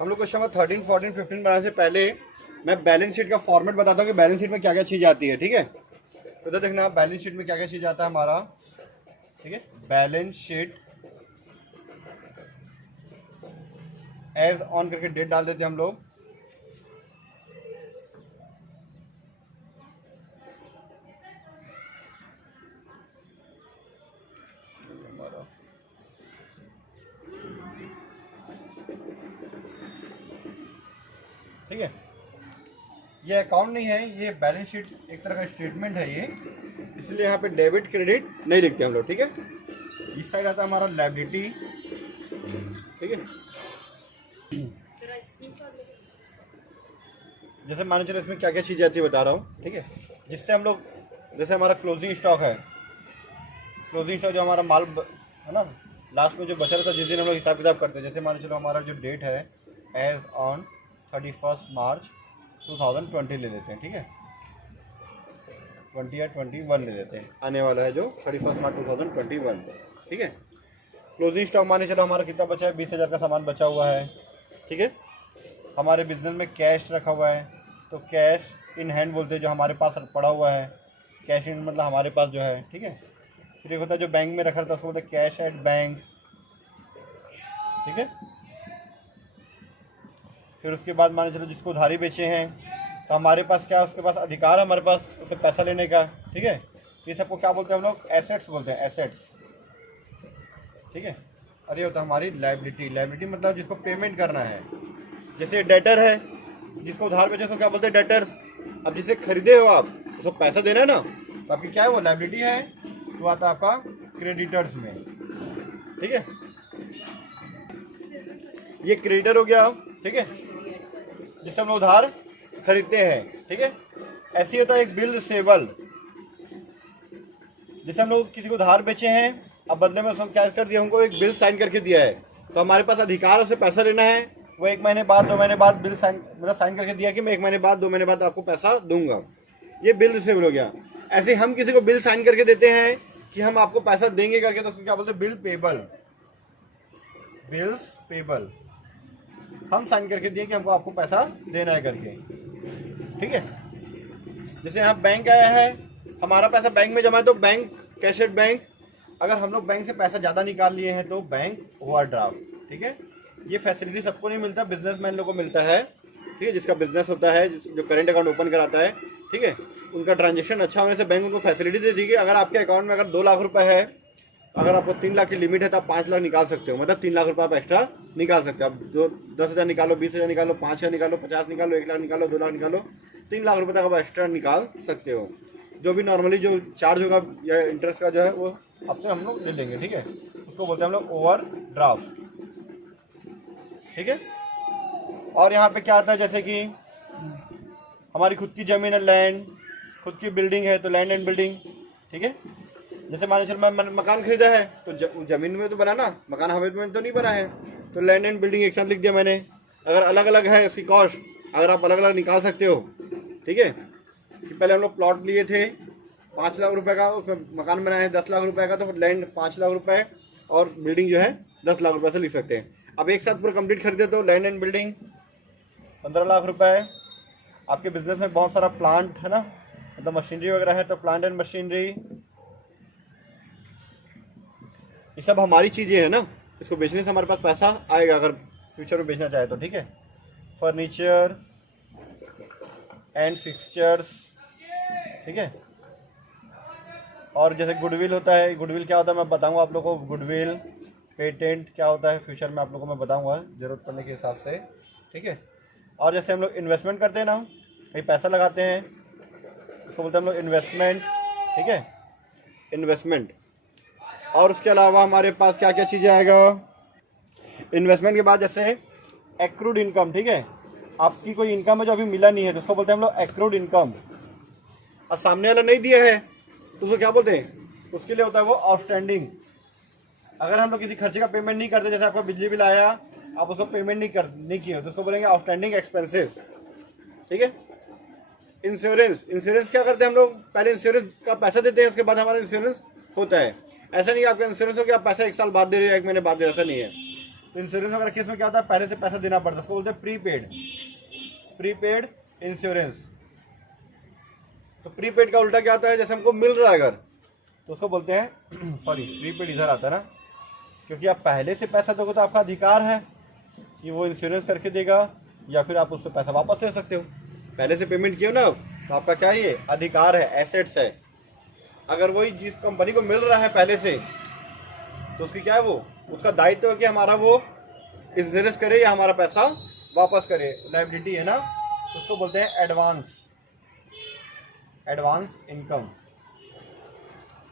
हम लोग question number 13, 14, 15 बनाने से पहले मैं बैलेंस शीट का फॉर्मेट बताता हूँ कि बैलेंस शीट में क्या क्या चीज़ आती है। ठीक है, तो इधर देखना बैलेंस शीट में क्या क्या चीज़ आता है हमारा। ठीक है, बैलेंस शीट एज ऑन करके डेट डाल देते हैं हम लोग। ठीक है, ये अकाउंट नहीं है, ये बैलेंस शीट एक तरह का स्टेटमेंट है ये, इसलिए यहाँ पे डेबिट क्रेडिट नहीं लिखते हम लोग। ठीक है, इस साइड आता है हमारा लायबिलिटी। ठीक है, जैसे मान चलो इसमें क्या क्या चीज़ें आती है बता रहा हूँ। ठीक है, जिससे हम लोग जैसे हमारा क्लोजिंग स्टॉक है, क्लोजिंग स्टॉक जो हमारा माल है ना, लास्ट में जो बचा रहता है जिस दिन हम लोग हिसाब किताब करते हैं। जैसे मान चलो हमारा जो डेट है एज ऑन 31 मार्च 2020 ले लेते हैं। ठीक है, 20 या 21 ले लेते हैं, आने वाला है जो 31 मार्च 2021। ठीक है, क्लोजिंग स्टॉक मान चलो हमारा कितना बचा है, 20,000 का सामान बचा हुआ है। ठीक है, हमारे बिजनेस में कैश रखा हुआ है, तो कैश इन हैंड बोलते हैं जो हमारे पास पड़ा हुआ है। कैश इन मतलब हमारे पास जो है। ठीक है, फिर एक होता है जो बैंक में रखा रहता है उसको बोलते हैं कैश एट बैंक। ठीक है, फिर उसके बाद मान चलो जिसको उधारी बेचे हैं तो हमारे पास क्या है, उसके पास अधिकार है हमारे पास उससे पैसा लेने का। ठीक है, ये सबको क्या बोलते हैं हम लोग, एसेट्स बोलते हैं, एसेट्स। ठीक है, और ये होता है हमारी लायबिलिटी। लायबिलिटी मतलब जिसको पेमेंट करना है। जैसे डेटर है, जिसको उधार बेचे तो क्या बोलते हैं, डेटर्स। अब जिसे खरीदे हो आप उसको पैसा देना है ना, तो आपकी क्या है वो लायबिलिटी है, तो आता है आपका क्रेडिटर्स में। ठीक है, ये क्रेडिटर हो गया। ठीक है, जिससे हम लोग उधार खरीदते हैं। ठीक है, ऐसे होता है एक बिल रिसेबल, जिसे हम लोग किसी को उधार बेचे हैं, अब बदले में उसको क्या कर दिया, हमको एक बिल साइन करके दिया है, तो हमारे पास अधिकार उसे पैसा लेना है। वो 1 महीने बाद 2 महीने बाद बिल साइन मतलब साइन करके दिया कि मैं 1 महीने बाद 2 महीने बाद आपको पैसा दूंगा, ये बिल रिसेबल हो गया। ऐसे हम किसी को बिल साइन करके देते हैं कि हम आपको पैसा देंगे करके, तो उसको क्या बोलते हैं, बिल पेबल। बिल्स पेबल हम साइन करके दिए कि हमको आपको पैसा देना है करके। ठीक है, जैसे यहाँ बैंक आया है, हमारा पैसा बैंक में जमा है तो बैंक कैश एट बैंक। अगर हम लोग बैंक से पैसा ज़्यादा निकाल लिए हैं तो बैंक ओवरड्राफ्ट। ठीक है, ये फैसिलिटी सबको नहीं मिलता, बिजनेसमैन लोगों को मिलता है। ठीक है, जिसका बिजनेस होता है, जो करेंट अकाउंट ओपन कराता है। ठीक है, उनका ट्रांजेक्शन अच्छा होने से बैंक उनको फैसिलिटी दे दी कि अगर आपके अकाउंट में अगर 2 लाख रुपए है, अगर आपको 3 लाख की लिमिट है तो आप 5 लाख निकाल सकते हो, मतलब 3 लाख रुपये आप एक्स्ट्रा निकाल सकते हो। आप 10,000 निकालो, 20,000 निकालो, 5,000 निकालो, 50 निकालो, 1 लाख निकालो, 2 लाख निकालो, 3 लाख रुपये तक आप एक्स्ट्रा निकाल सकते हो। जो भी नॉर्मली जो चार्ज होगा या इंटरेस्ट का जो है वो आपसे हम लोग ले लेंगे। ठीक है, उसको बोलते हैं हम लोग ओवर ड्राफ्ट। ठीक है, और यहाँ पे क्या आता है, जैसे कि हमारी खुद की ज़मीन है, लैंड, खुद की बिल्डिंग है तो लैंड एंड बिल्डिंग। ठीक है, जैसे मान चलो मैं मकान खरीदा है तो ज़मीन में तो बना ना, मकान हमें में तो नहीं बना है, तो लैंड एंड बिल्डिंग एक साथ लिख दिया मैंने। अगर अलग अलग है उसकी कॉस्ट, अगर आप अलग अलग निकाल सकते हो। ठीक है, कि पहले हम लोग प्लॉट लिए थे 5 लाख रुपए का, उसमें मकान बनाया है 10 लाख रुपए का, तो लैंड 5 लाख रुपए और बिल्डिंग जो है 10 लाख रुपए से लिख सकते हैं। अब एक साथ पूरा कंप्लीट खरीदे तो लैंड एंड बिल्डिंग 15 लाख रुपए। आपके बिजनेस में बहुत सारा प्लांट है ना, मतलब मशीनरी वगैरह है, तो प्लांट एंड मशीनरी, ये सब हमारी चीज़ें हैं ना, इसको बेचने से हमारे पास पैसा आएगा अगर फ्यूचर में बेचना चाहे तो। ठीक है, फर्नीचर एंड फिक्सचर्स। ठीक है, और जैसे गुडविल होता है, गुडविल क्या होता है मैं बताऊंगा आप लोगों को, गुडविल पेटेंट क्या होता है फ्यूचर में आप लोगों को मैं बताऊंगा ज़रूरत पड़ने के हिसाब से। ठीक है, और जैसे हम लोग इन्वेस्टमेंट करते हैं ना, कहीं पैसा लगाते हैं, उसको बोलते हैं हम लोग इन्वेस्टमेंट। ठीक है, इन्वेस्टमेंट। और उसके अलावा हमारे पास क्या क्या चीज़ें आएगा इन्वेस्टमेंट के बाद, जैसे एक्रूड इनकम। ठीक है, आपकी कोई इनकम है जो अभी मिला नहीं है तो उसको बोलते हैं हम लोग एक्रूड इनकम। और सामने वाला नहीं दिया है तो उसको क्या बोलते हैं, उसके लिए होता है वो आउटस्टैंडिंग। अगर हम लोग किसी खर्चे का पेमेंट नहीं करते, जैसे आपका बिजली बिल आया आप उसको पेमेंट नहीं किए, तो उसको बोलेंगे आउटस्टैंडिंग एक्सपेंसेस। ठीक है, इंश्योरेंस। इंश्योरेंस क्या करते हैं हम लोग, पहले इंश्योरेंस का पैसा देते हैं, उसके बाद हमारा इंश्योरेंस होता है। ऐसा नहीं है आपका इंश्योरेंस हो कि आप पैसा 1 साल बाद दे रहे हो, 1 महीने बाद दे रहे हो, ऐसा नहीं है। तो इंश्योरेंस वगैरह केस में क्या होता है, पहले से पैसा देना पड़ता है, उसको बोलते हैं प्रीपेड इंश्योरेंस। तो प्रीपेड का उल्टा क्या होता है, जैसे हमको मिल रहा है अगर, तो उसको बोलते हैं सॉरी प्रीपेड इधर आता है ना, क्योंकि आप पहले से पैसा दोगे तो आपका अधिकार है कि वो इंश्योरेंस करके देगा, या फिर आप उससे पैसा वापस ले सकते हो। पहले से पेमेंट किए ना, तो आपका क्या है, ये अधिकार है, एसेट्स है। अगर वही जिस कंपनी को मिल रहा है पहले से, तो उसकी क्या है, वो उसका दायित्व है कि हमारा वो इंश्योरेंस करे या हमारा पैसा वापस करे, लायबिलिटी है ना। तो उसको बोलते हैं एडवांस इनकम,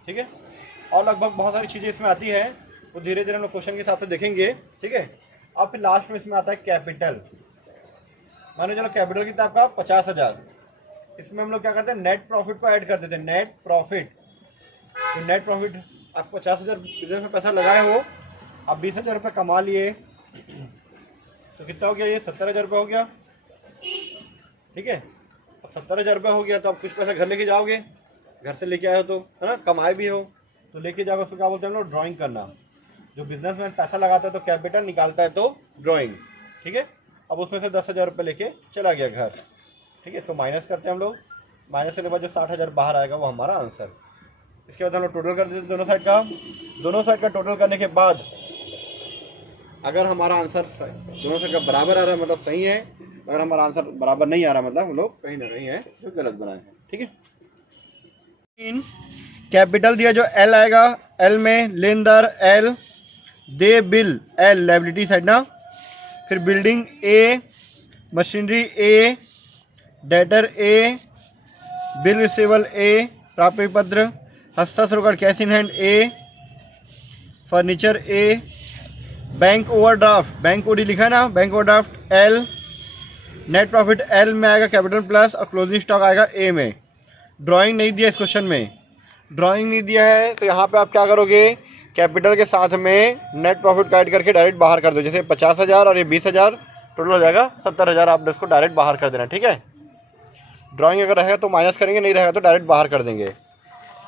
ठीक है। और लगभग बहुत सारी चीज़ें इसमें आती है, वो धीरे धीरे हम लोग क्वेश्चन के हिसाब से देखेंगे, ठीक है। अब फिर लास्ट में इसमें आता है कैपिटल। मानो चलो कैपिटल कितना आपका 50,000, इसमें हम लोग क्या करते हैं, नेट प्रॉफिट को ऐड कर देते हैं, नेट प्रॉफिट। तो नेट प्रॉफिट आप 50,000 बिजनेस में पैसा लगाए हो, आप 20,000 रुपये कमा लिए, तो कितना हो गया, ये 70,000 रुपये हो गया, ठीक है। अब 70,000 रुपये हो गया, तो आप कुछ पैसा घर लेके जाओगे, घर से लेके आए हो तो, है ना, कमाए भी हो तो लेके जाओगे। उसको क्या बोलते हैं हम लोग, ड्राइंग करना। जो बिजनेसमैन पैसा लगाता है तो कैपिटल, निकालता है तो ड्राइंग, ठीक है। अब उसमें से 10,000 रुपये लेके चला गया घर, ठीक है। इसको माइनस करते हैं हम लोग, माइनस करने के बाद जो 60,000 बाहर आएगा वो हमारा आंसर। इसके बाद हम लोग टोटल कर देते हैं दोनों साइड का टोटल करने के बाद अगर हमारा आंसर दोनों साइड का बराबर आ रहा है मतलब सही है, अगर हमारा आंसर बराबर नहीं आ रहा मतलब हम लोग कहीं ना कहीं है जो गलत बनाए हैं, ठीक है। कैपिटल दिया जो एल आएगा, एल में लेनदार एल, दे बिल एल, लायबिलिटी साइड ना, फिर building A, machinery A, debtor A, bill receivable A, प्राप्य पत्र, हस्ताक्षर cash in hand A, furniture A, bank overdraft, bank OD लिखा है ना, bank overdraft L, net profit L में आएगा कैपिटल प्लस, और क्लोजिंग स्टॉक आएगा ए में। ड्राइंग नहीं दिया इस क्वेश्चन में, ड्राइंग नहीं दिया है, तो यहाँ पे आप क्या करोगे, कैपिटल के साथ में नेट प्रॉफिट ऐड करके डायरेक्ट बाहर कर दो। जैसे 50,000 और ये 20,000 टोटल हो जाएगा 70,000, आप इसको डायरेक्ट बाहर कर देना, ठीक है। ड्राइंग अगर रहेगा तो माइनस करेंगे, नहीं रहेगा तो डायरेक्ट बाहर कर देंगे।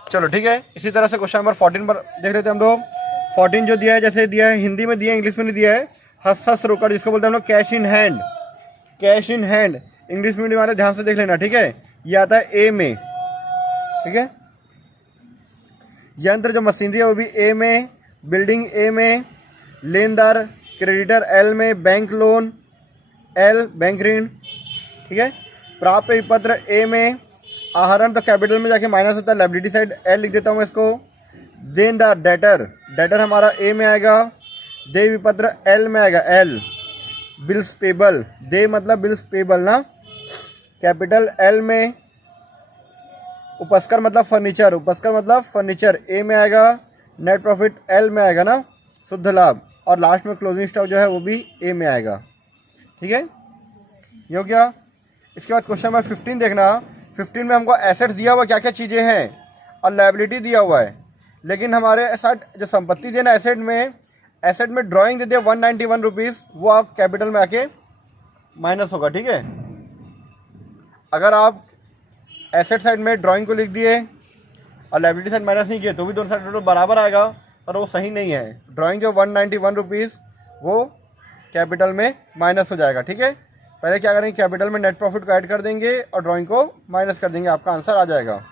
चलो ठीक है। इसी तरह से क्वेश्चन नंबर 14 पर देख लेते हैं हम लोग। 14 जो दिया है, जैसे दिया है हिंदी में दिया है, इंग्लिश में नहीं दिया है, हस्ताक्षर जिसको बोलते हैं हम लोग cash in hand, cash in hand English में हमारे ध्यान से देख लेना, ठीक है। ये आता है ए में, ठीक है। यंत्र जो मशीनरी है वो भी ए में, बिल्डिंग ए में, लेनदार क्रेडिटर एल में, बैंक लोन एल, बैंक ऋण, ठीक है। प्राप्य पत्र ए में, आहरण तो कैपिटल में जाके माइनस होता है, लायबिलिटी साइड एल लिख देता हूँ मैं इसको। देनदार डेटर, डेटर हमारा ए में आएगा, देय विपत्र एल में आएगा, एल। बिल्स पेबल, दे मतलब बिल्स पेबल ना, कैपिटल एल में। उपस्कर मतलब फर्नीचर, उपस्कर मतलब फर्नीचर ए में आएगा, नेट प्रॉफिट एल में आएगा ना, शुद्ध लाभ। और लास्ट में क्लोजिंग स्टॉक जो है वो भी ए में आएगा, ठीक है। ये हो गया। इसके बाद क्वेश्चन नंबर 15 देखना। 15 में हमको एसेट्स दिया हुआ क्या क्या चीज़ें हैं और लायबिलिटी दिया हुआ है, लेकिन हमारे साथ जो संपत्ति देना एसेट में ड्राइंग दे दिया 191 रुपीज़, वो आप कैपिटल में आके माइनस होगा, ठीक है। अगर आप एसेट साइड में ड्राइंग को लिख दिए और लायबिलिटी साइड माइनस नहीं किए तो भी दोनों साइड टोटल बराबर आएगा, पर वो सही नहीं है। ड्राइंग जो 191 रुपीज़ वो कैपिटल में माइनस हो जाएगा, ठीक है। पहले क्या करेंगे, कैपिटल में नेट प्रॉफिट को ऐड कर देंगे और ड्राइंग को माइनस कर देंगे, आपका आंसर आ जाएगा।